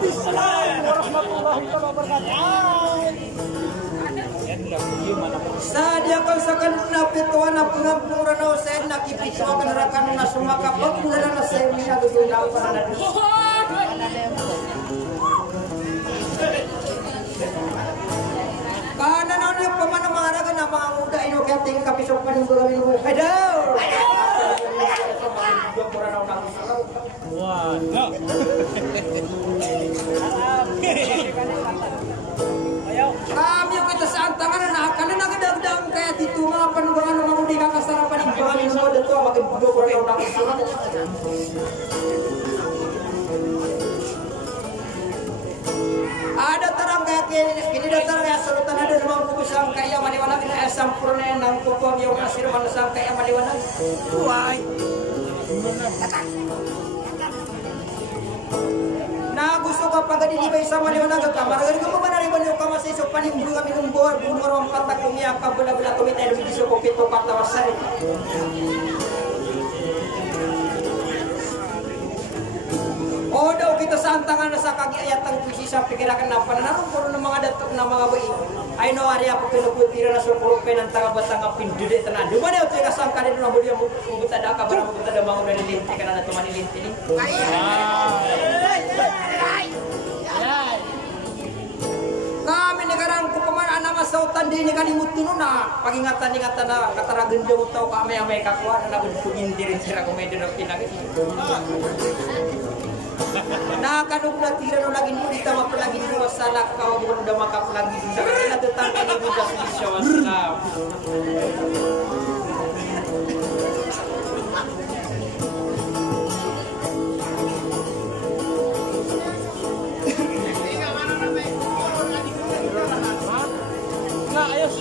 Waalaikumsalam warahmatullahi wabarakatuh. Sadia kalsakan na pituan na pengampura na usain na kipitwa kanarakan na sumaka pagmula na sa mina gusto na para na kana na niya pamana mga na mga muda ino kaya tingin kapisok pa ng gawin moadaw kami yung kita sa antangan na kana nagadagdag kaya titunga panungan ng mga ka kasarapan ng gawin mo dito magigbudo ko rin ang ada terang kaya kini datar kaya sulutan ada rumah pukusang kaya maniwana kina asam purna nang kupong yung asir manasang kaya maniwana why na gusto ka pag dinibay sa maniwana ka kamar gani ko ba nariban yung kamasay so panimbulo kami ng buwar bunor ang patak kumiyak ka bula-bula kumita yung biso ko pito patawasay o daw kita sa antangan na sa kagiayatang puisi sa pikirakan na pananarong puro ng mga datok na mga bayi ay no area po pinuputira na supurupen ng taga-batang pindude tanan duman daw tayo kasangka din na muli ang mubutada ka para mubutada mga unanilinti ka na na tumanilinti ni kami negarang kupaman nama sautan di ni kalimut tuno na pagingatan-ingatan na kataraganda mo tao kami ang may kakuha na nabunpugin dirin sira komedyo ng pinagin nakakanong natira no lagi mo dita mapalagi mo salak ka o mo na makapalagi sa kanila tetang ka mo sa misyon na ayos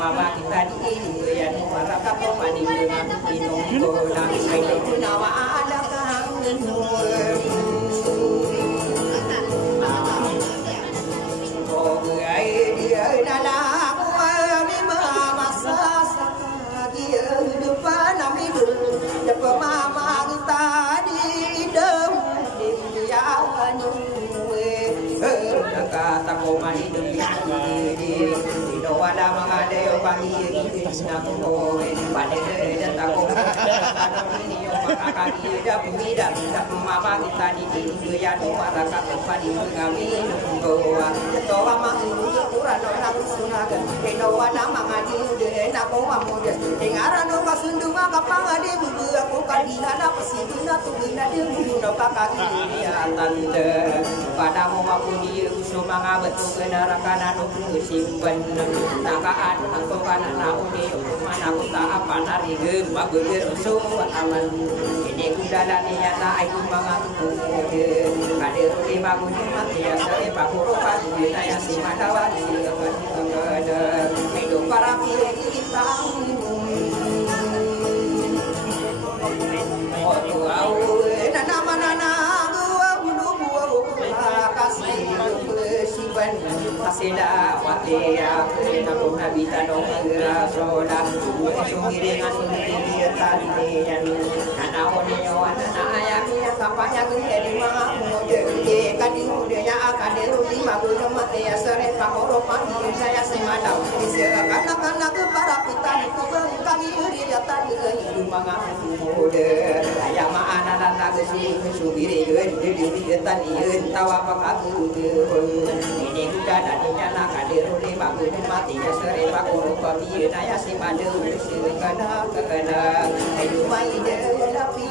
mama kita di yan para kapani minum ko na ay nawa ala kangen oh ay dia nala mi mama sasa gi depan ami depan mama kita di dem dia anu kata ko mani di wala mga dayo pag-iigit na ko panere dan ako niyo makakakida pumida na mamakita ni Kuya no para kapani kami goa to ama kurano na sunagan eno wala mga diude na ko amudes ingara no kasundunga kapangadi bubu ako kanina na pasidina tubina di muno kakakia tanda pada mo mapuni uso mga beto kenarakan no simpen takaan ang kana na uni mana ko ta apa narige mabelir uso aman ini kudala niya na ay mga tukude kader di bangun mati ya sare pakuro padu ya si madawa di ngada hidup para kita oh au na nama nana gua bulu kasih siban asila watia na ko habita no ngira soda sungire ngasungire tadi yan ana onyo ana ayami kapanya di mga mode kadi mudenya akade rudi magulo mate asare pakoro pagi saya semada kana ke para pitani ko kami ri tadi di mga mode ayama ana nana gesi sungire di tadi tawa pakaku ini udah dadinya nak kaderu di bangun mati ya sore pakoro pagi naya semada kana ayu mai de lapi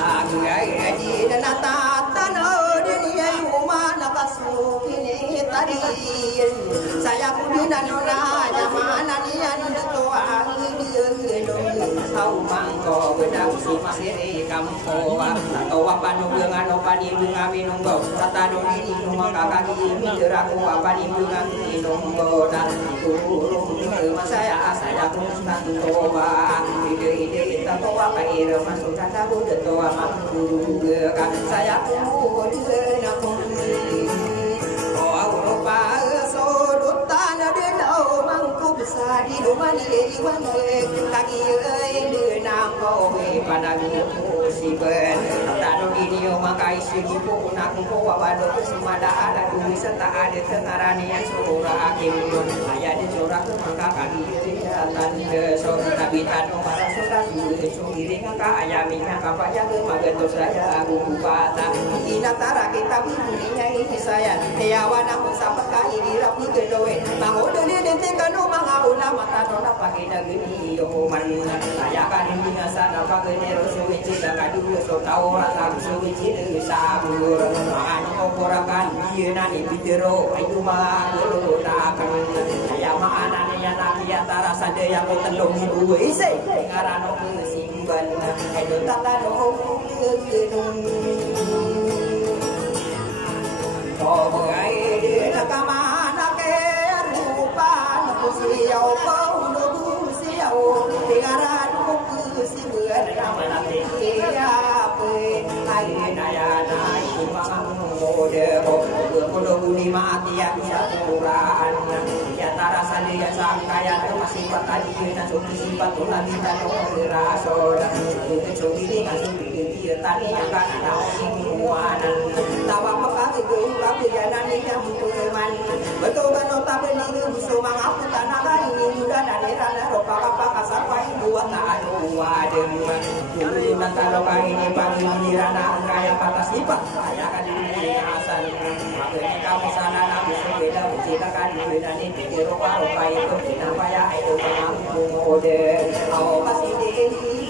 aku ai sari saya kudinan orangnya mana nian tua tau mangko bedang sumasiri kampo atau apa nunggang apa di bunga minunggo tata doni di rumah kakak ini deraku apa di bunga minunggo dan kurung rumah saya kuruskan toa ide kita toa kaira masuk kata budak toa mampu saya kurung aku besar di rumah ni iwane kaki ini nampo pada minggu siben tak ini makai segi pun aku bawa do semada ada duit serta ada tengarani yang surah kimun ayah di surah maka kaki dan so habitat para surah suri ngaka ayah minyak apa yang mageto saya aku kata ina tara kita punya ini saya hewan aku sampai kali di rapi kedoe mangodo ni dente kanu ulama tanona pakai daging yoman saya kan ini sana pakai nero suci dan kadu so tahu rasa suci dengan sabur anu oporakan dia nani pitero ayu mah dulu takkan saya mana nih anak ya tara sade yang mau telung ibu isi ngarano kesimban ayo tata do oh ngai dia kamana ke rupa siau pau no siau tingara du sibuan ramana ya pe ai naya nai mode kodo budi mati ya Quran ya tara sande ya sangkaya masih patadi na suci patuna kita no rasul itu curi ngasih tadi yang kan tahu muanan tawa pekat itu tapi ya nani yang bukan betul kan tapi ni musuh mangap tanah ini sudah dari rana ropa apa sampai dua tak ada dulu nanti ropa ini pagi ini rana kaya patas lipat saya kan ini asal makanya kamu sana nabi sepeda menceritakan diri dan ini ropa itu kenapa ya itu mengampu mode kau kasih diri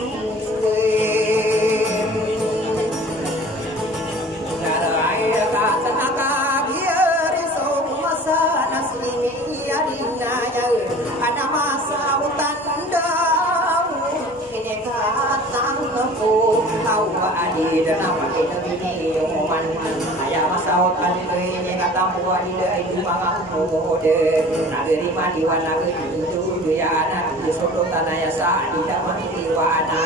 ada masa hutan daun ini datang lembu kau adi dan apa kita ini oman ayah masa hutan ini kata buat dia itu mangaku mode negeri madiwan negeri itu dia anak di solo tanah ya sah di dalam diwana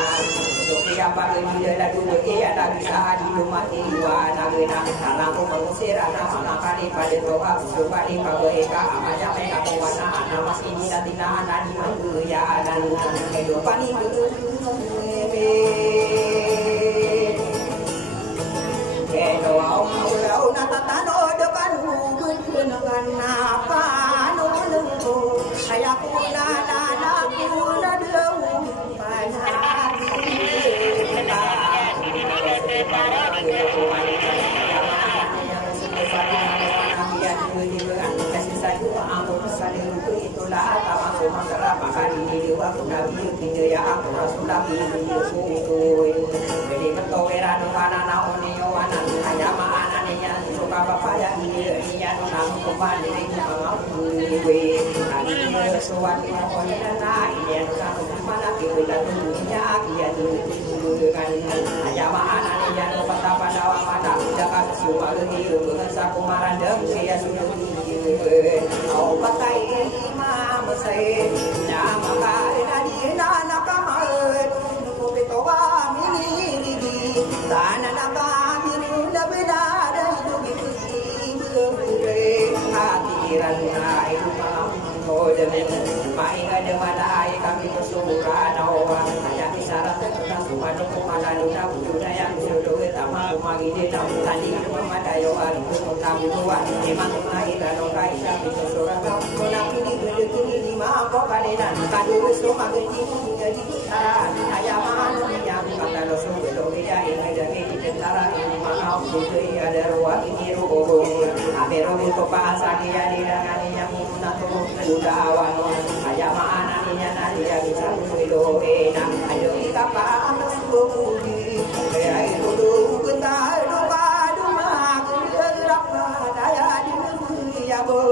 untuk apa dia lagu dia ada bisa di rumah diwana gena karena aku mengusir anak anak kali pada doa coba di pabeka aja mereka kuwana anak ini dan tina anak di ya dan kehidupan itu kedoa ulau natatano depan dengan apa nunggu ayah puna puna dewu kami bersyukur hanya isyarat tentang sumadu kumalalu na budaya sudah utama kumagi di dalam tadi memadayo hari kamu dua memang tunai dan okai kami bersyukur kau nabi di berdekini lima kau kadenan kadu semua begini jadi cara ayah mana yang kata dosu bedoya ini dari tentara ini mau itu ada ruang ini ruang amero itu bahasa dia di dengan yang nato sudah awal ayah mana dia bisa berdoa ayo kita atas budi ayo dulu kita doa doa gerak daya di ya bo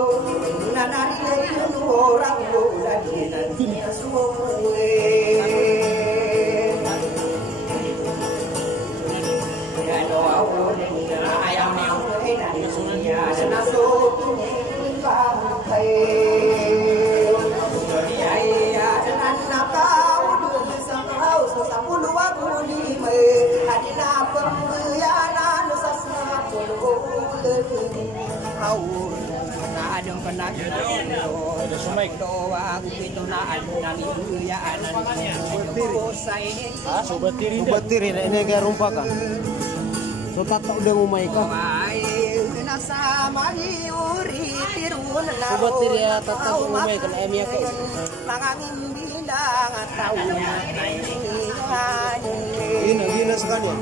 Sobat tiri ini kayak rumpakan. So tatak udah ngumai ka. Sobat tiri ya tatak ngumai kan emia ka. Gina sekali ya.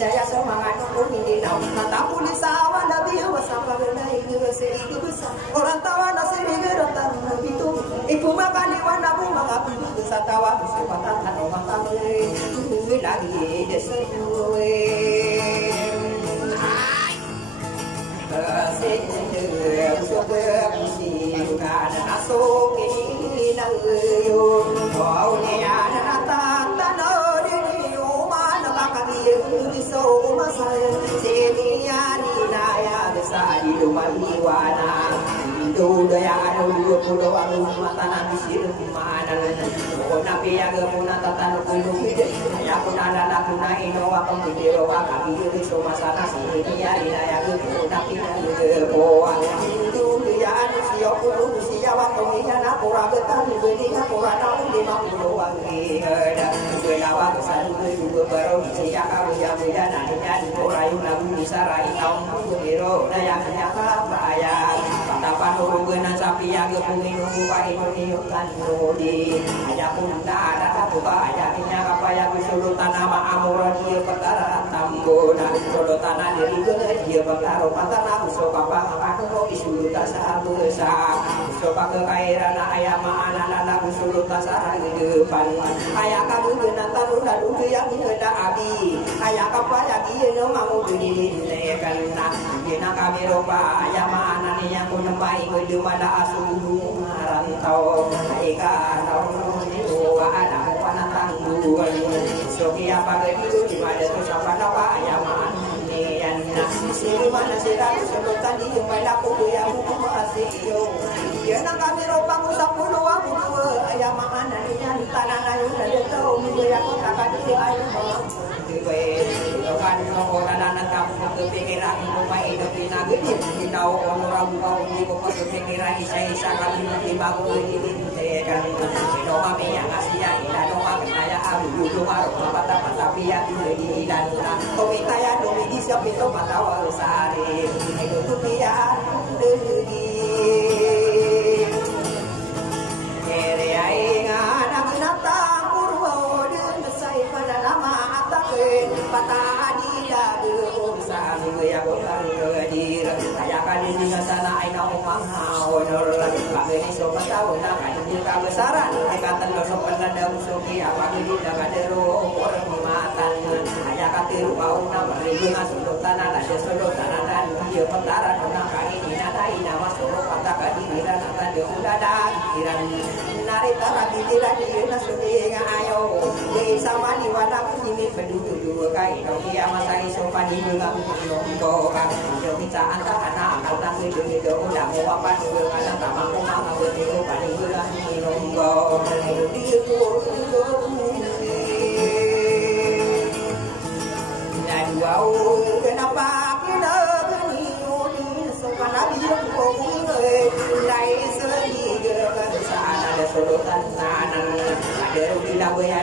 saya semangat ini now tak boleh sawan nabi wasapa orang tawa nasiri gerotan itu ibu makan di wana bu mengaku satawa sepatan atau makan lagi desuwe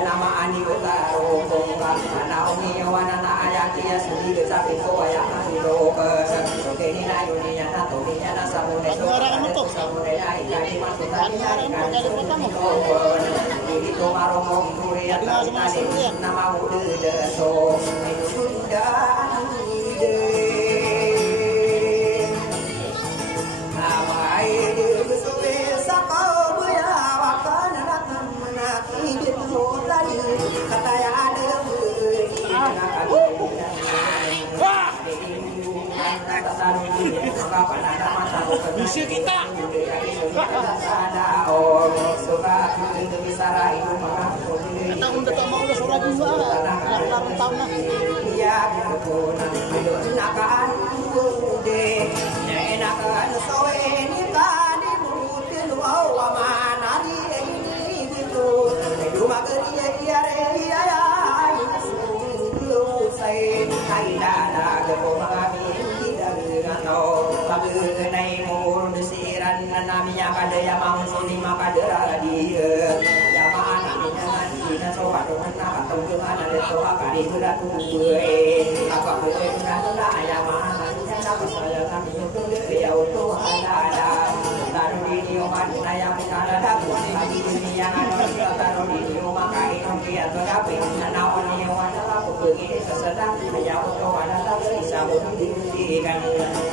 Nama ani ko ka ro ko ka na oni wana na ayati ya sudi ke sapi ko ya ka ro Misi kita. Kata untuk mau udah sholat juga, larang tahun lah. Nay mur besiran namanya pada yang mau sini maka derah dia yang mana dengan kita coba dengan atau dengan ada coba kali sudah tunggu apa benar benar yang mana yang apa saya kami itu dia untuk ada taruh di nyoman yang kita ada di dunia yang ada taruh di nyoman kai dia berapa naon nyoman apa begini sesedang ya untuk ada tak bisa buktikan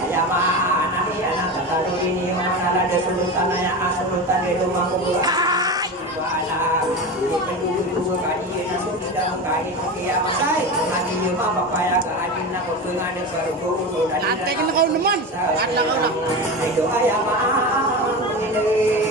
yang mana anak taruh ini mana ada sultan yang sultan di rumah wala itu kali yang sudah kali dia masai hati rumah bapak ya ke adin nak pengen ada baru dari Antekin kau teman, ada kau nak. Ayo ayah ini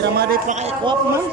Ramade pakai kuap man.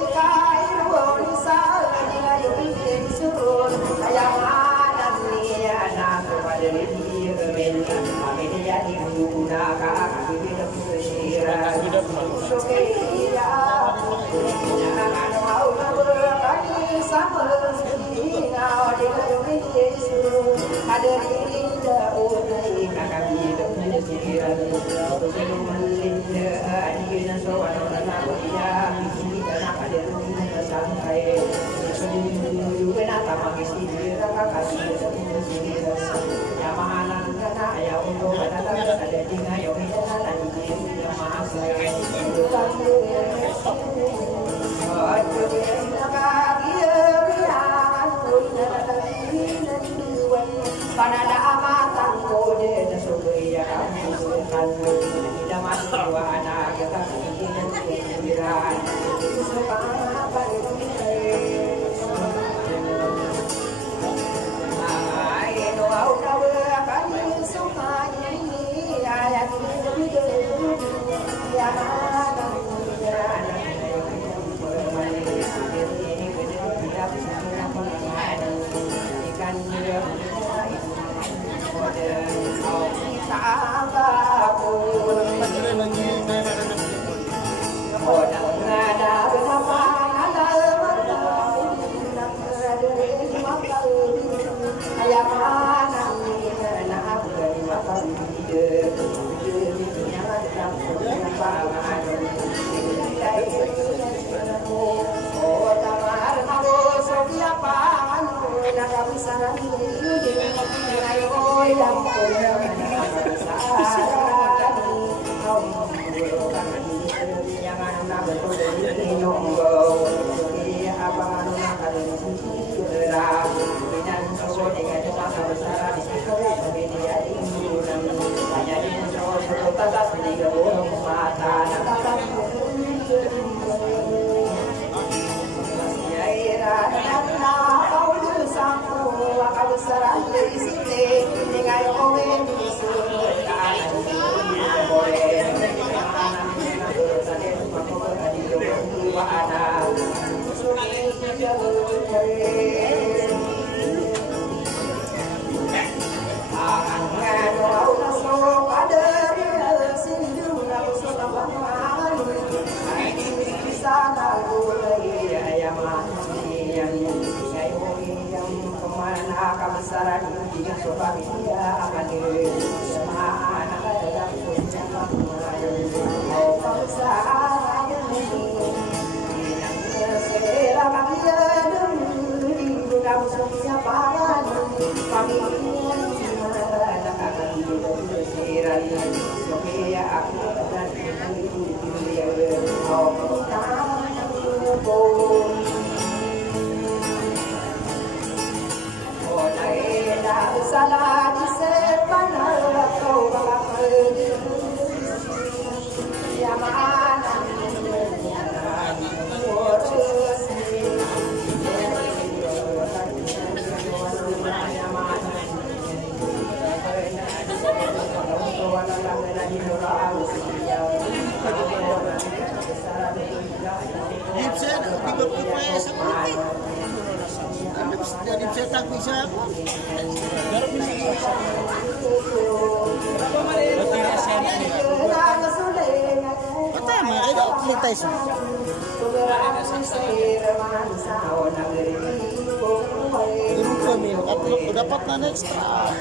dapat na extra.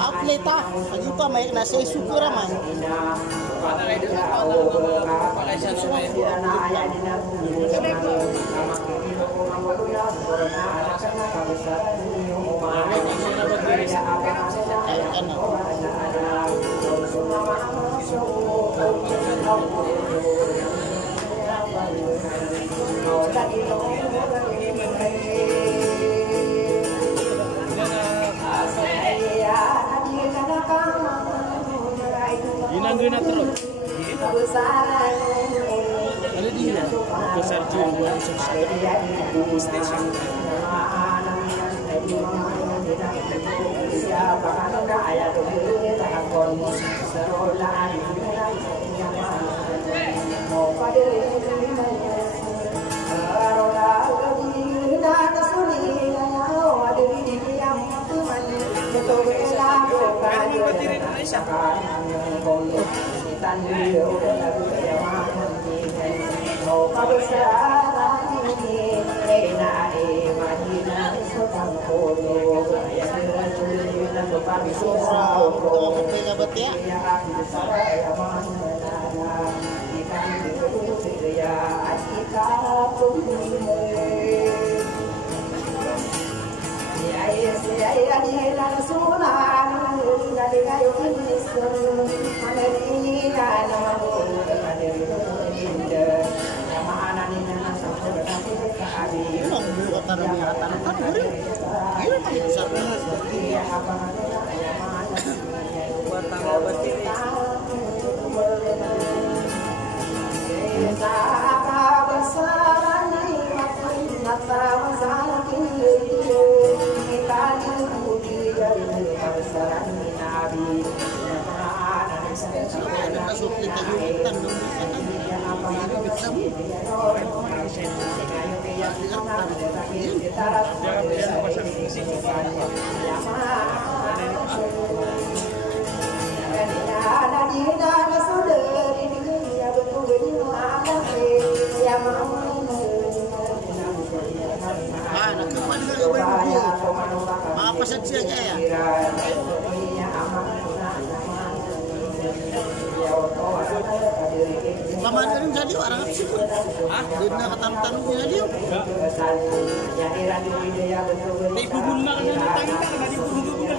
Atleta, juga may nasa isuko raman. Gina terus. Ada di mana? Besar juga stasiun. Apa saja ya? Kemarin jadi orang apa sih? Dia katan-katan jadi. Di bubun makan yang ditangkap di bubun.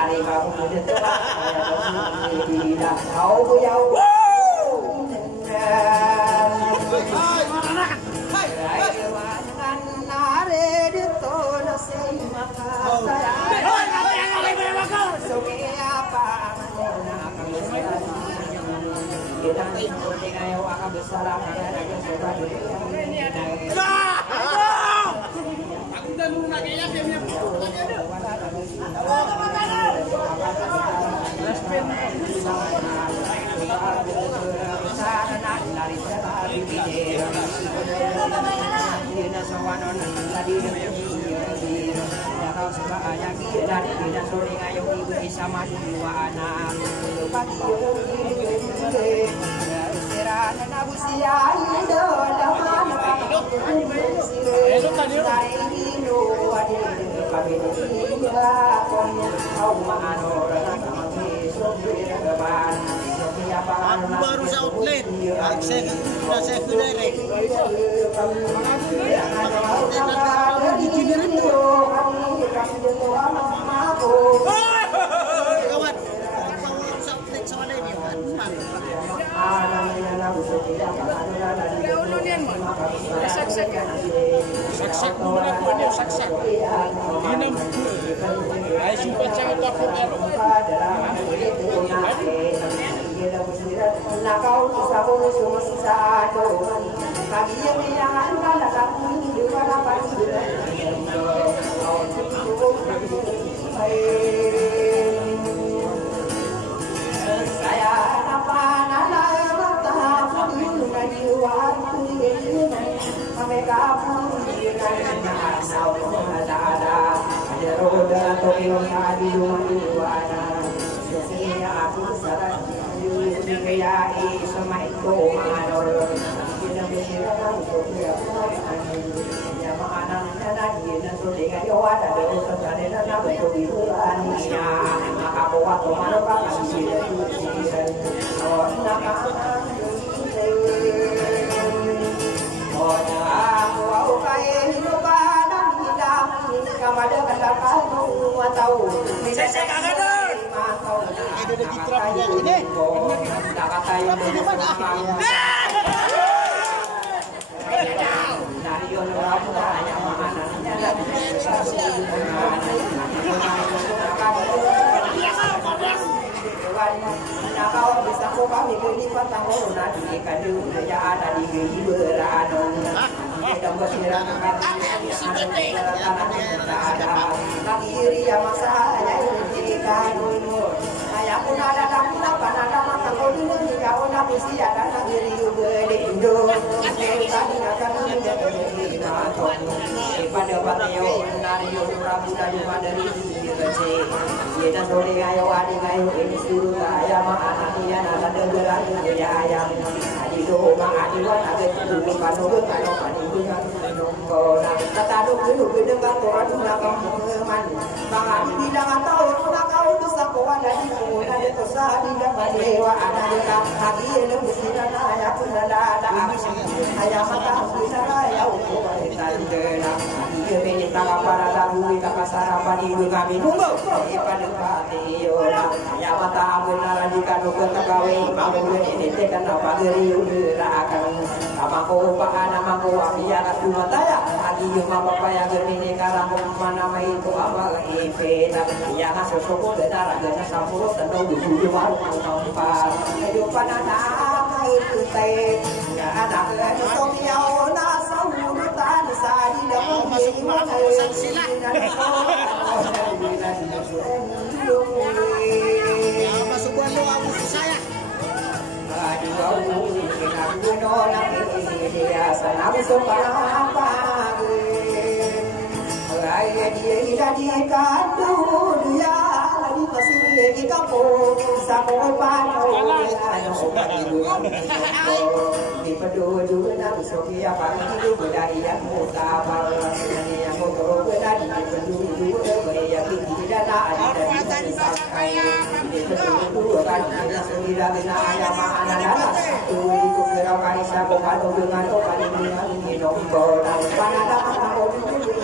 hari kamu tua tidak kau buyau sama dua anak baru sa outlet. Saya direct. Kawan, sa outlet sa wala niyo. Saksak muna po niyo, saksak. Hinam. Ay, sumpat siya ito ako pero. Nakau sabun semua sisa doan. Kami yang bilangan kalau kami di mana pasti. Saya apa nala mata punya jiwa ini. Kami kamu dengan nasau ada. Ada roda toyong di rumah ada. Sesinya aku salah. Kaya sama itu manor kita bersyukur untuk ya makanan lagi dan sudah yo ada dosa dan ada berkebutuhannya maka buat manor kasih oh nama oh wow kaya hidup dan hidup kepada katakan tahu saya kagak Ada di trapnya ini. Ini mana? Kalau bisa kami beli patang corona di kadu ya ada di gigi berado. Kita bersirat lagi iri yang masalah jika dulu. Ayah pun ada lagi apa nada maka kau dulu jika orang mesti ada lagi iri beli Indo. Tadi akan menjadi maton. Pada bateo nario rabu dan dari diri. Kita sore ayo adi ayo ini suruh ayah anaknya nada dengeran ya ayam. Adi doa adi wan ada dulu kanu kanu adi dengan nongkona. Kata dulu dengan Tuhan nakam teman. Bang bilang tahu nakau tu sakoan dari kumuna de tosa di dalam dewa ada dewa hati yang bersihkan ayah pun ada ayah mata kita ayah untuk kita dengar. Dia minta para lagu kita pasar apa di kami nunggu. Pada pati yola ayah mata pun ada di kanu ketagawe bangun ini tekan apa geri udah akan nama ko pa nama ko apiya cuma taya lagi cuma papaya geri karang mana mai itu apa ipena ya sosok darah dan sampur tentu di warung tempat kehidupan anak itu teh ya anak sosial nasa urutan sadi dalam masuk sila masuk bulan aku saya aduh aku nolak dia sana supaya apa dia kadu dia lagi masih lagi kamu sama pano di pedu nabi sofia pagi itu budaya mutawar yang motor berani pedu budaya tidak ada di sana di pedu kan sudah bina ayam anak itu berapa kali saya bukan dengan orang ini nombor panada aku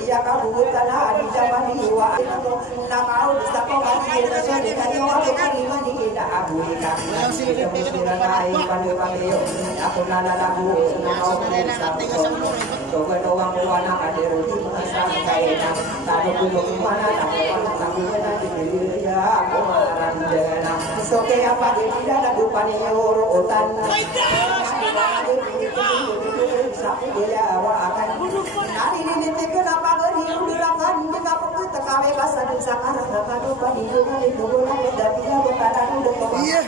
iya kamu tanah di zaman jiwa itu nakau bisa kau kasih sesuatu dari orang yang mandi tidak aku ikan tidak naik pada pada aku nana lagu nakau bisa coba doang buana kader di masa kaya tadi belum mana tapi nanti dia aku marah dena soke apa tidak ada dupani urutan sapu dia akan nari ini kenapa gini udarakan kenapa kita kawin bahasa desa karena kado pani itu bola dan dia bertahan udah iya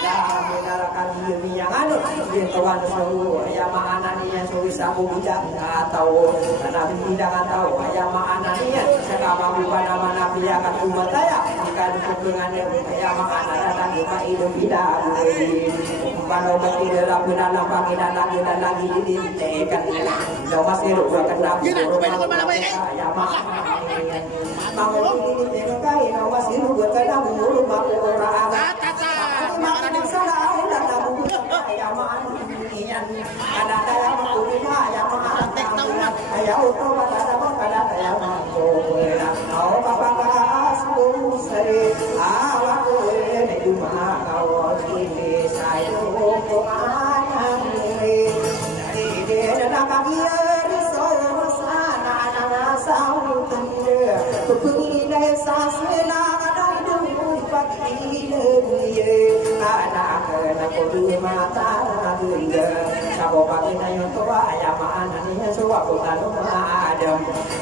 dah menarakan diri yang anu dia tuan suruh ya makanan yang suwi sabu tidak tahu karena tidak tahu ya makanan dia sekarang bukan mana dia akan umat saya jika dengan ya makanan datang ke hidup tidak kalau tidak lakukan apa kita lagi ditekan jauh masih rupa kena ya makanan mau ini kain masih rupa kena mulut aku orang makan salah dan lagu ya makanan ada yang punya ya makanan ya untuk ada yang mampu oh bapak suruh seri awak ini cuma kau ini saya hukuman dari dia dan kaki risau sana anak sautan berpindah sasena ada hidup pagi lebih anak aku mata bunda kau pakai nayo tua ayam anaknya suap utanu ada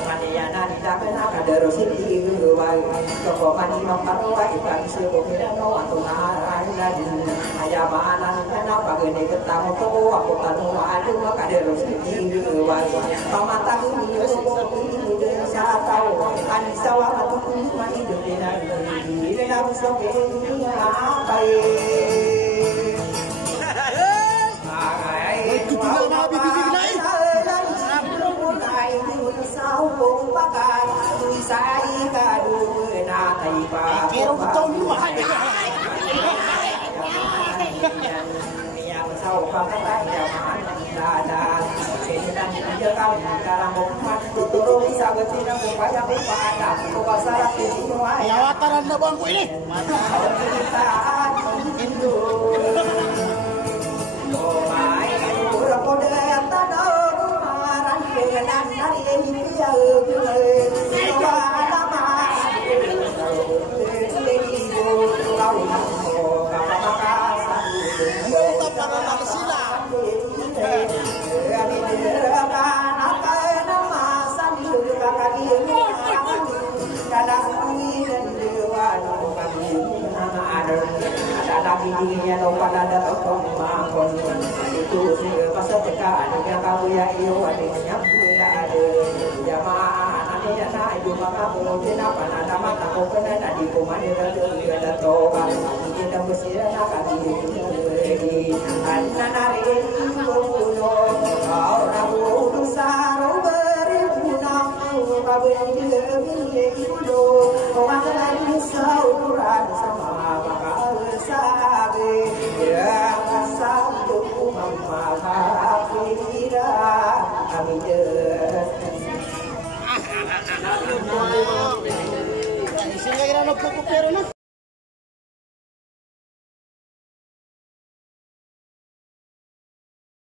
maniana tidak kena kader sini luai kau mani mampatua ikan sebuknya no atau ada ayam anaknya napa gini ketemu kau aku tanu ada kader sini luai pamata ini saya tahu anisa waktu mani dunia ini dalam sebelumnya apa Kira betul ni mah. Yang tahu kata ya ada dan dia kau sekarang Muhammad turun bisa betina supaya ada pasar semua Ya wataran na bangku ini. Indo oh my pura kode tado maran dengan hari ini ya lagi dinginnya lupa ada tokong makon itu sudah pas teka ada kamu ya iyo adanya tidak ada jamaah anaknya nak ibu maka mungkin apa nada mata kau kena tadi kumani ada toka kita bersih nak kaki ini anak nari kuno orang besar berpunang kau ini itu orang lain sauran sama sabe ya kasatu mama hafira kami Sila ira nagkukupero na.